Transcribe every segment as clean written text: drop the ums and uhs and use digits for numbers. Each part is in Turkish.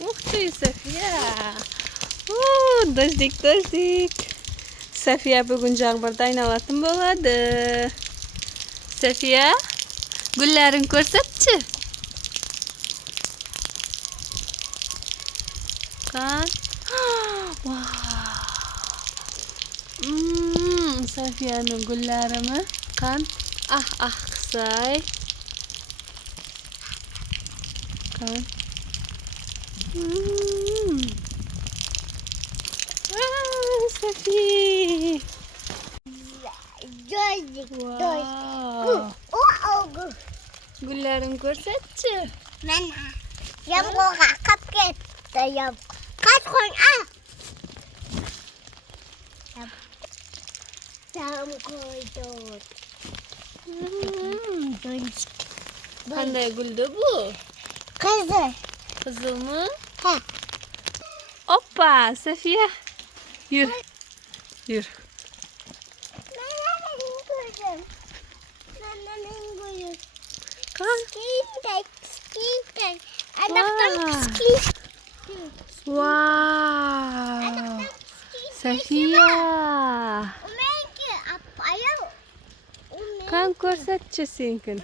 Ух ты, Safiya. Дождик. Safiya bugun Жаңбырда aynalatın bo'ladi. Safiya, gullarini ko'rsatchi. Kan? Wow. Safiyaning gullarimi? Kan? Qisay. Kan? Safi. Gullarini ko'rsatchi. Mana yomg'irga qolib ketdi. Qaz qo'y. Tam koydum. Qanday guldi bu? Qizil. Qizilmi? Ha. Hoppa, Safiya. Yur. Kan? Skintek. Wow. Safiya. Kan ko'rsatchi senkini.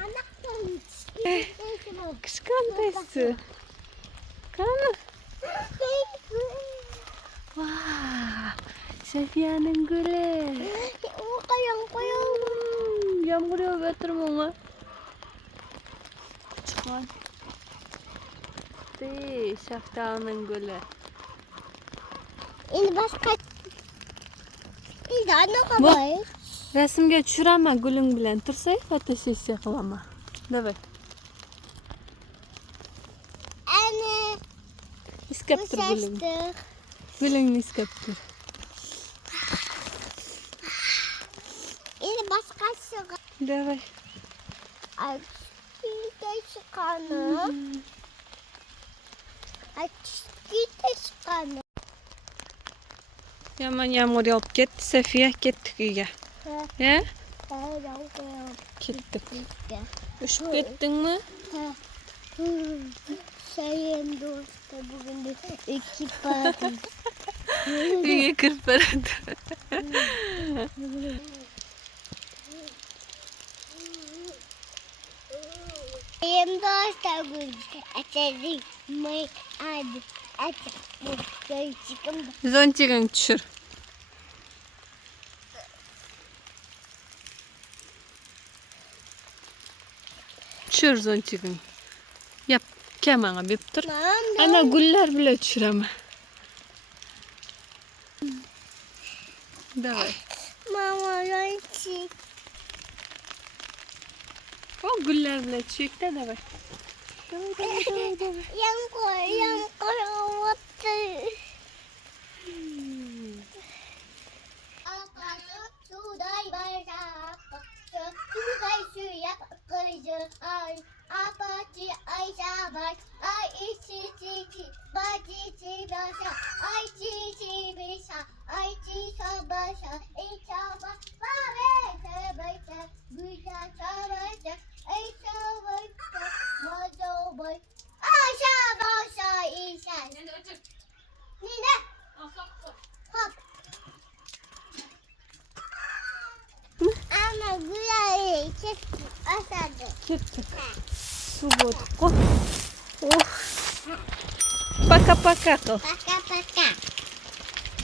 Kichkantaysi. Qani? Wow. Safiyaning guli. Yomg'ir yog'ib o'tirmoqmi? Chiqon. Shaftalining guli. Endi boshqa. Endi anaqa qo'y. Rasmga tushiraman guling bilan. Tursak, fotosessiya qilaman. Davay. Ana. Iskab tur guling. Gulingni iskab tur. Endi boshqasi. Davay. Chiqqani. Yomon yomg'ir yog'ib ketdi, Safiya, ketdik uyga. Ya? Ketdik. Ushib ketdingmi? Sayın do'sti, bugun ikki parti. Uyga kirib boradi. Sayın do'sti, bugun atadi. May adi. Zontigini tushir. Tushir zontigini. Yap, kamanga berib tur. Ana gullar bilan tushiraman. Davay. Mama, zontik. O gullar bilan tushaylik-da, davay. Yomg'ir o'tdi. Suday bayrak, suday suyak qizil ay, apachi ayşa bak, ay içi baci başa, ay çi başa, ay çi başa, iça bak, babe başa, güca başa, ayşa başa, mazo başa, ayşa başa, işa. Nine? Hop. Ana güzel çekti asadı. Ketdik. Suv bo'ldi. Oh. Paka qil. Paka